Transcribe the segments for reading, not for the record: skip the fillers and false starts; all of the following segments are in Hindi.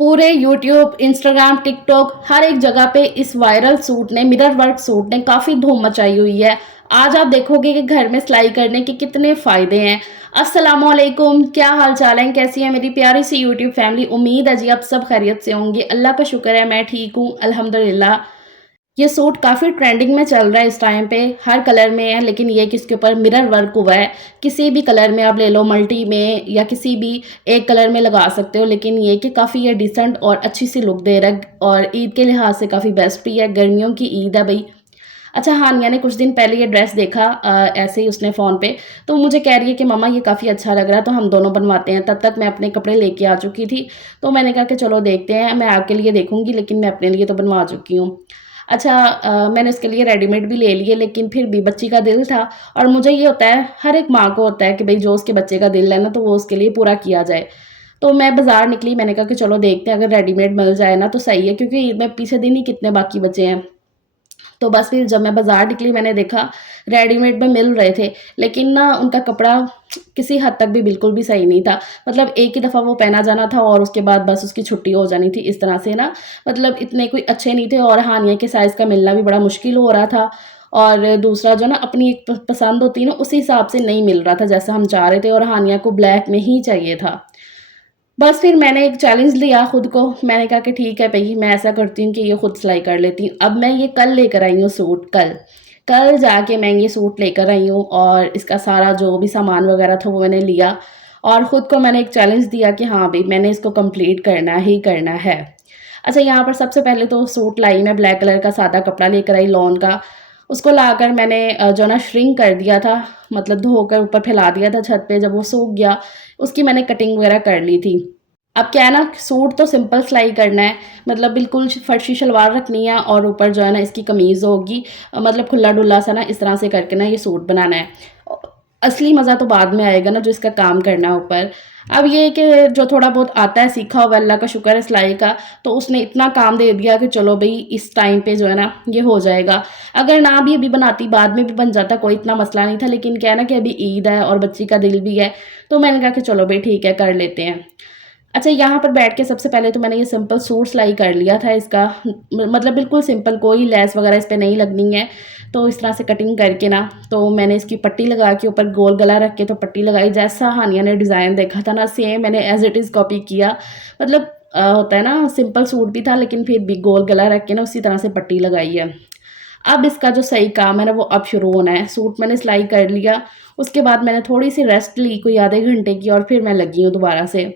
पूरे यूट्यूब, इंस्टाग्राम, टिकटॉक हर एक जगह पे इस वायरल सूट ने, मिरर वर्क सूट ने काफ़ी धूम मचाई हुई है। आज आप देखोगे कि घर में सिलाई करने के कितने फ़ायदे हैं। अस्सलामुअलैकुम, क्या हाल चाल है, कैसी है मेरी प्यारी सी यूट्यूब फैमिली। उम्मीद है जी आप सब खैरियत से होंगे। अल्लाह का शुक्र है मैं ठीक हूँ अल्हम्दुलिल्लाह। ये सूट काफ़ी ट्रेंडिंग में चल रहा है इस टाइम पे, हर कलर में है, लेकिन ये कि इसके ऊपर मिरर वर्क हुआ है। किसी भी कलर में आप ले लो, मल्टी में या किसी भी एक कलर में लगा सकते हो, लेकिन ये कि काफ़ी ये डिसेंट और अच्छी सी लुक दे रहा है और ईद के लिहाज से काफ़ी बेस्ट भी है। गर्मियों की ईद है भाई। अच्छा, हानिया ने कुछ दिन पहले ये ड्रेस देखा, ऐसे ही उसने फ़ोन पे, तो मुझे कह रही है कि मम्मा ये काफ़ी अच्छा लग रहा है, तो हम दोनों बनवाते हैं। तब तक मैं अपने कपड़े लेके आ चुकी थी, तो मैंने कहा कि चलो देखते हैं। मैं आपके लिए देखूंगी, लेकिन मैं अपने लिए तो बनवा चुकी हूँ। अच्छा, मैंने उसके लिए रेडीमेड भी ले लिए, लेकिन फिर भी बच्ची का दिल था। और मुझे ये होता है, हर एक माँ को होता है कि भाई जो उसके बच्चे का दिल है ना, तो वो उसके लिए पूरा किया जाए। तो मैं बाज़ार निकली, मैंने कहा कि चलो देखते हैं, अगर रेडीमेड मिल जाए ना तो सही है, क्योंकि ईद में पीछे दिन ही कितने बाकी बचे हैं। तो बस फिर जब मैं बाज़ार निकली, मैंने देखा रेडीमेड में मिल रहे थे, लेकिन ना उनका कपड़ा किसी हद तक भी बिल्कुल भी सही नहीं था। मतलब एक ही दफ़ा वो पहना जाना था और उसके बाद बस उसकी छुट्टी हो जानी थी, इस तरह से ना। मतलब इतने कोई अच्छे नहीं थे और हानिया के साइज़ का मिलना भी बड़ा मुश्किल हो रहा था। और दूसरा जो ना अपनी एक पसंद होती है ना, उसी हिसाब से नहीं मिल रहा था जैसा हम चाह रहे थे, और हानिया को ब्लैक में ही चाहिए था। बस फिर मैंने एक चैलेंज लिया खुद को। मैंने कहा कि ठीक है भई, मैं ऐसा करती हूँ कि ये खुद सिलाई कर लेती हूँ। अब मैं ये कल लेकर आई हूँ सूट, कल जाके मैं ये सूट लेकर आई हूँ और इसका सारा जो भी सामान वगैरह था वो मैंने लिया और खुद को मैंने एक चैलेंज दिया कि हाँ भई, मैंने इसको कंप्लीट करना ही करना है। अच्छा, यहाँ पर सबसे पहले तो सूट लाई मैं, ब्लैक कलर का सादा कपड़ा लेकर आई लॉन का। उसको लाकर मैंने जो ना श्रिंक कर दिया था, मतलब धोकर ऊपर फैला दिया था छत पे। जब वो सूख गया, उसकी मैंने कटिंग वगैरह कर ली थी। अब क्या है ना, सूट तो सिंपल सिलाई करना है, मतलब बिल्कुल फर्शी शलवार रखनी है और ऊपर जो है ना इसकी कमीज़ होगी, मतलब खुला डुला सा ना, इस तरह से करके ना ये सूट बनाना है। असली मज़ा तो बाद में आएगा ना, जो इसका काम करना है ऊपर। अब ये है कि जो थोड़ा बहुत आता है, सीखा हुआ, अल्लाह का शुक्र है सिलाई का, तो उसने इतना काम दे दिया कि चलो भई इस टाइम पे जो है ना ये हो जाएगा। अगर ना भी अभी बनाती, बाद में भी बन जाता, कोई इतना मसला नहीं था, लेकिन क्या है ना कि अभी ईद है और बच्ची का दिल भी है, तो मैंने कहा कि चलो भई ठीक है, कर लेते हैं। अच्छा, यहाँ पर बैठ के सबसे पहले तो मैंने ये सिंपल सूट सिलाई कर लिया था इसका, मतलब बिल्कुल सिंपल, कोई लेस वगैरह इस पे नहीं लगनी है। तो इस तरह से कटिंग करके ना, तो मैंने इसकी पट्टी लगा के ऊपर गोल गला रख के तो पट्टी लगाई। जैसा हानिया ने डिज़ाइन देखा था ना, सेम मैंने एज़ इट इज़ कॉपी किया। मतलब होता है ना, सिंपल सूट भी था, लेकिन फिर भी गोल गला रख के ना उसी तरह से पट्टी लगाई है। अब इसका जो सही काम है ना, वो अब शुरू होना है। सूट मैंने सिलाई कर लिया, उसके बाद मैंने थोड़ी सी रेस्ट ली, कोई आधे घंटे की, और फिर मैं लगी हूँ दोबारा से।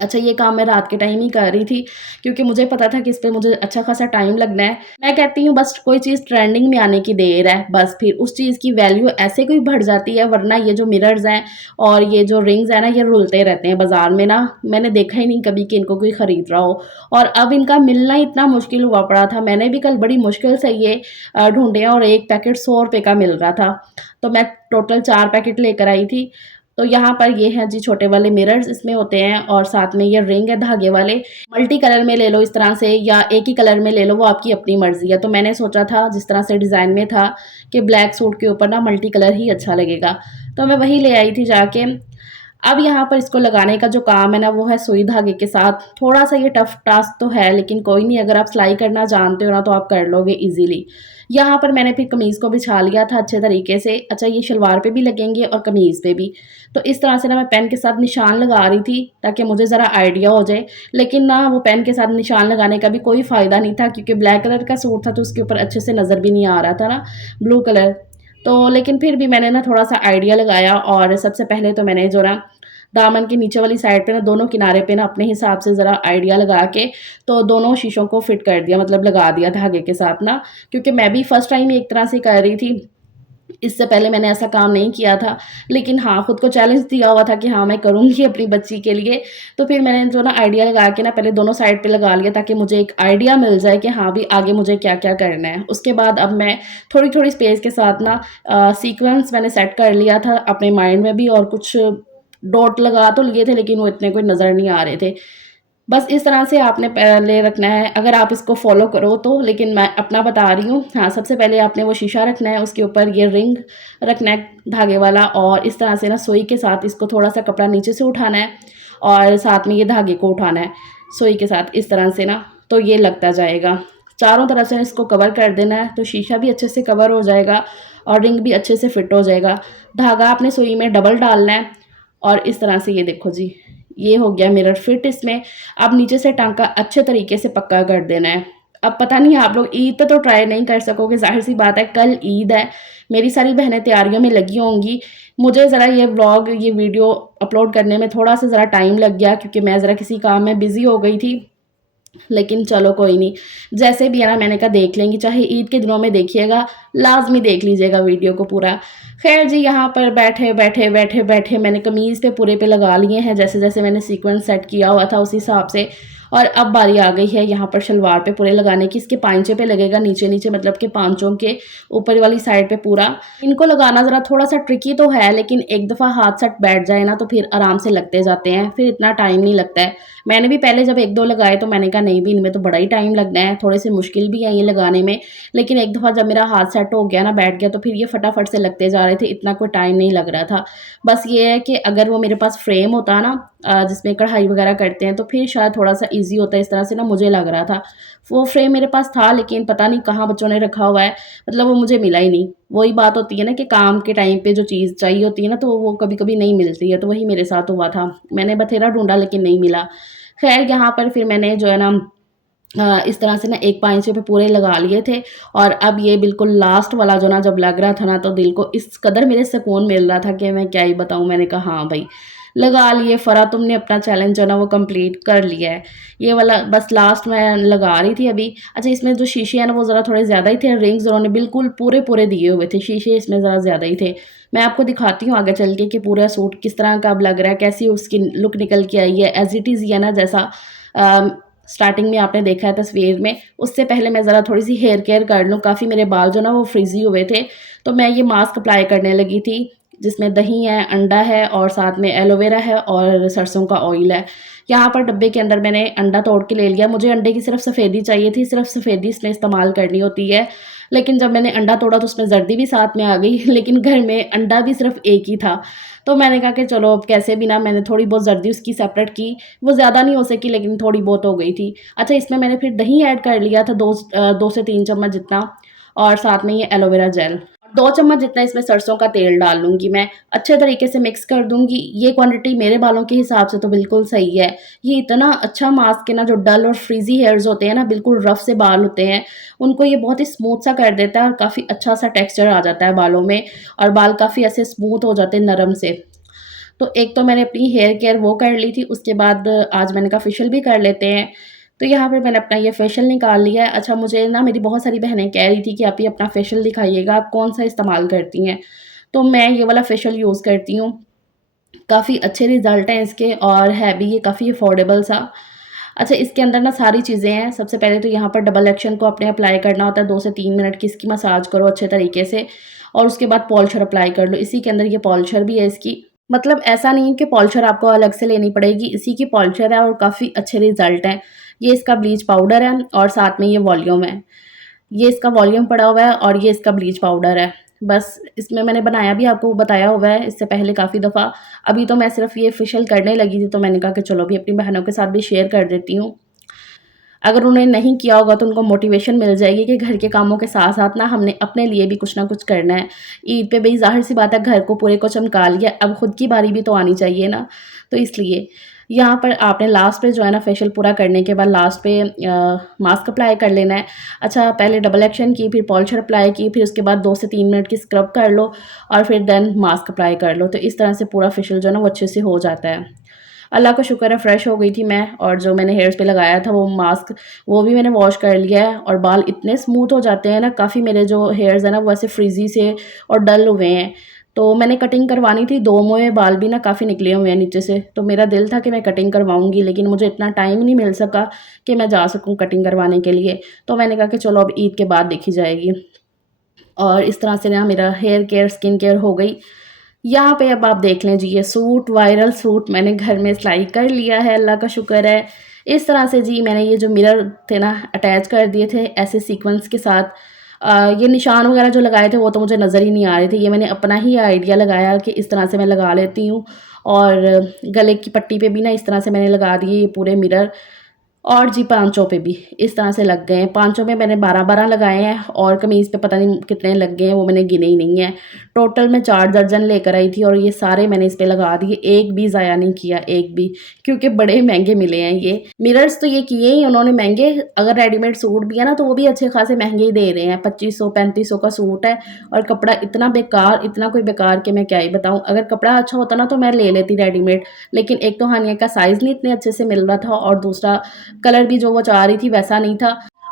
अच्छा, ये काम मैं रात के टाइम ही कर रही थी, क्योंकि मुझे पता था कि इस पे मुझे अच्छा खासा टाइम लगना है। मैं कहती हूँ बस कोई चीज़ ट्रेंडिंग में आने की देर है, बस फिर उस चीज़ की वैल्यू ऐसे कोई बढ़ जाती है, वरना ये जो मिरर्स हैं और ये जो रिंग्स हैं ना, ये रुलते रहते हैं बाज़ार में ना। मैंने देखा ही नहीं कभी कि इनको कोई ख़रीद रहा हो, और अब इनका मिलना इतना मुश्किल हुआ पड़ा था। मैंने भी कल बड़ी मुश्किल से ये ढूँढे हैं, और एक पैकेट ₹100 का मिल रहा था, तो मैं टोटल 4 पैकेट लेकर आई थी। तो यहाँ पर ये हैं जी छोटे वाले मिरर्स इसमें होते हैं, और साथ में ये रिंग है धागे वाले। मल्टी कलर में ले लो इस तरह से, या एक ही कलर में ले लो, वो आपकी अपनी मर्ज़ी है। तो मैंने सोचा था, जिस तरह से डिज़ाइन में था, कि ब्लैक सूट के ऊपर ना मल्टी कलर ही अच्छा लगेगा, तो मैं वही ले आई थी जाके। अब यहाँ पर इसको लगाने का जो काम है ना, वो है सुई धागे के साथ। थोड़ा-सा ये टफ़ टास्क तो है, लेकिन कोई नहीं, अगर आप सिलाई करना जानते हो ना, तो आप कर लोगे ईज़िली। यहाँ पर मैंने फिर कमीज़ को बिछा लिया था अच्छे तरीके से। अच्छा, ये शलवार पे भी लगेंगे और कमीज़ पे भी। तो इस तरह से ना मैं पेन के साथ निशान लगा रही थी, ताकि मुझे ज़रा आइडिया हो जाए। लेकिन ना वो पेन के साथ निशान लगाने का भी कोई फ़ायदा नहीं था, क्योंकि ब्लैक कलर का सूट था, तो उसके ऊपर अच्छे से नज़र भी नहीं आ रहा था ना ब्लू कलर। तो लेकिन फिर भी मैंने ना थोड़ा-सा आइडिया लगाया, और सबसे पहले तो मैंने जो ना दामन के नीचे वाली साइड पे ना, दोनों किनारे पे ना, अपने हिसाब से ज़रा आइडिया लगा के, तो दोनों शीशों को फिट कर दिया, मतलब लगा दिया धागे के साथ ना। क्योंकि मैं भी फर्स्ट टाइम एक तरह से कर रही थी, इससे पहले मैंने ऐसा काम नहीं किया था। लेकिन हाँ, खुद को चैलेंज दिया हुआ था कि हाँ, मैं करूँगी अपनी बच्ची के लिए। तो फिर मैंने जो ना आइडिया लगा के ना, पहले दोनों साइड पे लगा लिया, ताकि मुझे एक आइडिया मिल जाए कि हाँ भी आगे मुझे क्या-क्या करना है। उसके बाद अब मैं थोड़ी-थोड़ी स्पेस के साथ ना सीक्वेंस मैंने सेट कर लिया था अपने माइंड में भी, और कुछ डॉट लगा तो लिए थे, लेकिन वो इतने कोई नज़र नहीं आ रहे थे। बस इस तरह से आपने पहले रखना है, अगर आप इसको फ़ॉलो करो तो। लेकिन मैं अपना बता रही हूँ। हाँ, सबसे पहले आपने वो शीशा रखना है, उसके ऊपर ये रिंग रखना है धागे वाला, और इस तरह से ना सुई के साथ इसको थोड़ा-सा कपड़ा नीचे से उठाना है, और साथ में ये धागे को उठाना है। सुई के साथ इस तरह से ना, तो ये लगता जाएगा। चारों तरफ से इसको कवर कर देना है, तो शीशा भी अच्छे से कवर हो जाएगा और रिंग भी अच्छे से फिट हो जाएगा। धागा आपने सुई में डबल डालना है और इस तरह से ये देखो जी, ये हो गया मिरर फिट इसमें। अब नीचे से टांका अच्छे तरीके से पक्का कर देना है। अब पता नहीं आप लोग ईद पे तो ट्राई नहीं कर सकोगे, ज़ाहिर सी बात है, कल ईद है। मेरी सारी बहनें तैयारियों में लगी होंगी। मुझे ज़रा ये व्लॉग, ये वीडियो अपलोड करने में थोड़ा सा ज़रा टाइम लग गया क्योंकि मैं ज़रा किसी काम में बिज़ी हो गई थी। लेकिन चलो कोई नहीं, जैसे भी है ना, मैंने कहा देख लेंगी, चाहे ईद के दिनों में देखिएगा, लाज़मी देख लीजिएगा वीडियो को पूरा। खैर जी, यहाँ पर बैठे बैठे बैठे बैठे मैंने कमीज़ पे पूरे पे लगा लिए हैं, जैसे जैसे मैंने सीक्वेंस सेट किया हुआ था उसी हिसाब से। और अब बारी आ गई है यहाँ पर शलवार पे पूरे लगाने की। इसके पांचे पे लगेगा नीचे नीचे, मतलब कि पांचों के ऊपर वाली साइड पे पूरा। इनको लगाना ज़रा थोड़ा सा ट्रिकी तो है, लेकिन एक दफ़ा हाथ सेट बैठ जाए ना तो फिर आराम से लगते जाते हैं, फिर इतना टाइम नहीं लगता है। मैंने भी पहले जब एक दो लगाए तो मैंने कहा नहीं भी, इनमें तो बड़ा ही टाइम लगना है, थोड़े से मुश्किल भी है ये लगाने में। लेकिन एक दफ़ा जब मेरा हाथ सेट हो गया ना, बैठ गया, तो फिर ये फटाफट से लगते जा रहे थे, इतना कोई टाइम नहीं लग रहा था। बस ये है कि अगर वो मेरे पास फ्रेम होता ना, जिसमें कढ़ाई वगैरह करते हैं, तो फिर शायद थोड़ा सा ईजी होता है। इस तरह से ना मुझे लग रहा था। वो फ्रेम मेरे पास था, लेकिन पता नहीं कहाँ बच्चों ने रखा हुआ है, मतलब वो मुझे मिला ही नहीं। वही बात होती है ना कि काम के टाइम पे जो चीज़ चाहिए होती है ना, तो वो कभी कभी नहीं मिलती है। तो वही मेरे साथ हुआ था, मैंने बथेरा ढूंढा लेकिन नहीं मिला। खैर यहाँ पर फिर मैंने जो है ना, इस तरह से ना एक पाँचे पे पूरे लगा लिए थे। और अब ये बिल्कुल लास्ट वाला जो ना जब लग रहा था ना, तो दिल को इस कदर मेरे सुकून मिल रहा था कि मैं क्या ही बताऊँ। मैंने कहा हाँ भाई, लगा लिए फ़रा, तुमने अपना चैलेंज जो है ना वो कंप्लीट कर लिया है। ये वाला बस लास्ट में लगा रही थी अभी। अच्छा, इसमें जो शीशे हैं ना वो ज़रा थोड़े ज़्यादा ही थे, रिंग्स उन्होंने बिल्कुल पूरे पूरे दिए हुए थे, शीशे इसमें ज़रा ज़्यादा ही थे। मैं आपको दिखाती हूँ आगे चल के कि पूरा सूट किस तरह का अब लग रहा है, कैसी उसकी लुक निकल के आई है। एज इट इज़ ये ना, जैसा स्टार्टिंग में आपने देखा है तस्वीर में। उससे पहले मैं ज़रा थोड़ी सी हेयर केयर कर लूँ, काफ़ी मेरे बाल जो ना वो फ्रिजी हुए थे। तो मैं ये मास्क अप्लाई करने लगी थी, जिसमें दही है, अंडा है और साथ में एलोवेरा है और सरसों का ऑयल है। यहाँ पर डब्बे के अंदर मैंने अंडा तोड़ के ले लिया। मुझे अंडे की सिर्फ सफ़ेदी चाहिए थी, सिर्फ सफ़ेदी इसमें इस्तेमाल करनी होती है। लेकिन जब मैंने अंडा तोड़ा तो उसमें जर्दी भी साथ में आ गई लेकिन घर में अंडा भी सिर्फ एक ही था। तो मैंने कहा कि चलो अब कैसे भी ना, मैंने थोड़ी बहुत जर्दी उसकी सेपरेट की। वो ज़्यादा नहीं हो सकी लेकिन थोड़ी बहुत हो गई थी। अच्छा, इसमें मैंने फिर दही ऐड कर लिया था, 2 से 3 चम्मच जितना। और साथ में ये एलोवेरा जेल, 2 चम्मच जितना इसमें सरसों का तेल डाल लूँगी मैं। अच्छे तरीके से मिक्स कर दूँगी। ये क्वांटिटी मेरे बालों के हिसाब से तो बिल्कुल सही है। ये इतना अच्छा मास्क है ना, जो डल और फ्रीज़ी हेयर्स होते हैं ना, बिल्कुल रफ़ से बाल होते हैं, उनको ये बहुत ही स्मूथ सा कर देता है और काफ़ी अच्छा सा टेक्सचर आ जाता है बालों में और बाल काफ़ी ऐसे स्मूथ हो जाते हैं, नरम से। तो एक तो मैंने अपनी हेयर केयर वो कर ली थी, उसके बाद आज मैंने कहा फेशियल भी कर लेते हैं। तो यहाँ पे मैंने अपना ये फेशियल निकाल लिया है। अच्छा, मुझे ना मेरी बहुत सारी बहनें कह रही थी कि आप ये अपना फेशियल दिखाइएगा, आप कौन-सा इस्तेमाल करती हैं? तो मैं ये वाला फेशियल यूज़ करती हूँ। काफ़ी अच्छे रिज़ल्ट हैं इसके और है भी ये काफ़ी अफोर्डेबल सा। अच्छा, इसके अंदर ना सारी चीज़ें हैं। सबसे पहले तो यहाँ पर डबल एक्शन को आपने अप्लाई करना होता है, 2 से 3 मिनट की इसकी मसाज करो अच्छे तरीके से और उसके बाद पॉलिशर अप्लाई कर लो। इसी के अंदर ये पॉलिशर भी है इसकी। मतलब ऐसा नहीं है कि पॉलिशर आपको अलग से लेनी पड़ेगी, इसी की पॉलिशर है और काफ़ी अच्छे रिज़ल्ट हैं। ये इसका ब्लीच पाउडर है और साथ में ये वॉल्यूम है। ये इसका वॉल्यूम पड़ा हुआ है और ये इसका ब्लीच पाउडर है। बस इसमें मैंने बनाया भी आपको बताया हुआ है इससे पहले काफ़ी दफ़ा। अभी तो मैं सिर्फ़ ये फेशियल करने लगी थी, तो मैंने कहा कि चलो अभी अपनी बहनों के साथ भी शेयर कर देती हूँ। अगर उन्होंने नहीं किया होगा तो उनको मोटिवेशन मिल जाएगी कि घर के कामों के साथ-साथ ना हमने अपने लिए भी कुछ ना कुछ करना है। ईद पे भई ज़ाहिर-सी बात है, घर को पूरे को चमका लिया, अब खुद की बारी भी तो आनी चाहिए ना। तो इसलिए यहाँ पर आपने लास्ट पे जो है ना फेशियल पूरा करने के बाद लास्ट पे मास्क अप्लाई कर लेना है। अच्छा, पहले डबल एक्शन की, फिर पॉलिशर अप्लाई की, फिर उसके बाद 2 से 3 मिनट की स्क्रब कर लो और फिर देन मास्क अप्लाई कर लो। तो इस तरह से पूरा फेशियल जो है ना वो अच्छे से हो जाता है। अल्लाह का शुक्र है फ्रेश हो गई थी मैं, और जो मैंने हेयर्स पे लगाया था वो मास्क, वो भी मैंने वॉश कर लिया है और बाल इतने स्मूथ हो जाते हैं ना, काफ़ी मेरे जो हेयर्स हैं ना वो ऐसे फ्रीज़ी से और डल हुए हैं। तो मैंने कटिंग करवानी थी, 2 मोए बाल भी ना काफ़ी निकले हुए हैं नीचे से, तो मेरा दिल था कि मैं कटिंग करवाऊँगी, लेकिन मुझे इतना टाइम नहीं मिल सका कि मैं जा सकूँ कटिंग करवाने के लिए। तो मैंने कहा कि चलो अब ईद के बाद देखी जाएगी। और इस तरह से ना मेरा हेयर केयर, स्किन केयर हो गई। यहाँ पे अब आप देख लें जी, ये सूट, वायरल सूट मैंने घर में सिलाई कर लिया है, अल्लाह का शुक्र है। इस तरह से जी मैंने ये जो मिरर थे ना अटैच कर दिए थे ऐसे सीक्वेंस के साथ। ये निशान वगैरह जो लगाए थे वो तो मुझे नज़र ही नहीं आ रहे थे, ये मैंने अपना ही आइडिया लगाया कि इस तरह से मैं लगा लेती हूँ। और गले की पट्टी पे भी ना इस तरह से मैंने लगा दिए ये पूरे मिरर। और जी पाँचों पे भी इस तरह से लग गए हैं। पाँचों में मैंने 12-12 लगाए हैं और कमीज़ पे पता नहीं कितने लग गए हैं, वो मैंने गिने ही नहीं है। टोटल मैं 4 दर्जन लेकर आई थी और ये सारे मैंने इस पे लगा दिए, एक भी ज़ाया नहीं किया, एक भी, क्योंकि बड़े महँगे मिले हैं ये। मिरर्स तो ये किए ही उन्होंने महँगे, अगर रेडीमेड सूट भी है ना तो वो भी अच्छे खासे महँगे ही दे रहे हैं। 2500-3500 का सूट है और कपड़ा इतना बेकार, इतना कोई बेकार कि मैं क्या ही बताऊँ। अगर कपड़ा अच्छा होता ना तो मैं ले लेती रेडीमेड, लेकिन एक तो हानिया का साइज़ नहीं इतने अच्छे से मिल रहा था और दूसरा कलर भी जो वो चाह रही थी वैसा नहीं था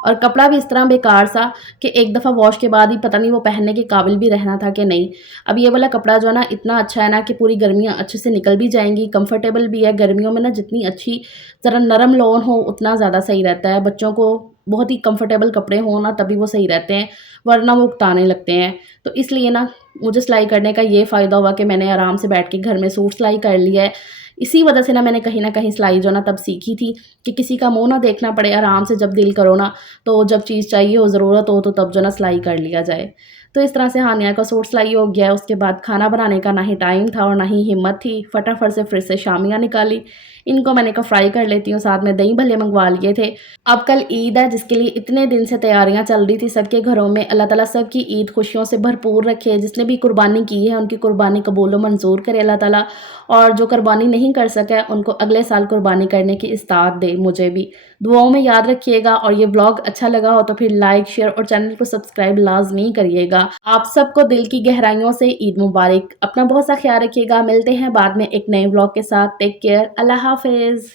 और कपड़ा भी इस तरह बेकार सा कि एक दफ़ा वॉश के बाद ही पता नहीं वो पहनने के काबिल भी रहना था कि नहीं। अब ये वाला कपड़ा जो है ना इतना अच्छा है ना कि पूरी गर्मियाँ अच्छे से निकल भी जाएँगी, कंफर्टेबल भी है। गर्मियों में ना जितनी अच्छी ज़रा नरम लोन हो उतना ज़्यादा सही रहता है। बच्चों को बहुत ही कंफर्टेबल कपड़े हों ना तभी वो सही रहते हैं, वरना वो उकताने लगते हैं। तो इसलिए ना मुझे सिलाई करने का ये फ़ायदा हुआ कि मैंने आराम से बैठ के घर में सूट सिलाई कर लिया है। इसी वजह से ना मैंने कहीं न कहीं सिलाई जो ना तब सीखी थी कि किसी का मुँह ना देखना पड़े, आराम से जब दिल करो ना, तो जब चीज़ चाहिए हो, ज़रूरत हो तो तब जो ना सिलाई कर लिया जाए। तो इस तरह से हानिया का सूट सिलाई हो गया है, उसके बाद खाना बनाने का ना ही टाइम था और ना ही हिम्मत थी, फटाफट से फ्रिज से शामियाँ निकाली। इनको मैंने कहा फ्राई कर लेती हूँ, साथ में दही भल्ले मँगवा लिए थे। अब कल ईद है जिसके लिए इतने दिन से तैयारियाँ चल रही थी सबके घरों में। अल्लाह ताला सबकी ईद खुशियों से भरपूर रखे, जिसने भी कुर्बानी की है उनकी कुर्बानी कबूल व मंज़ूर करे अल्लाह ताला, और जो कुर्बानी नहीं कर सका उनको अगले साल कुर्बानी करने की इस्तात दे, मुझे भी। दुआओं में याद रखिएगा और ये व्लॉग अच्छा लगा हो तो फिर लाइक, शेयर और चैनल को सब्सक्राइब लाज़मी करिएगा। आप सबको दिल की गहराइयों से ईद मुबारक। अपना बहुत सा ख्याल रखिएगा। मिलते हैं बाद में एक नए व्लॉग के साथ। Take care. अल्लाह हाफ़िज़।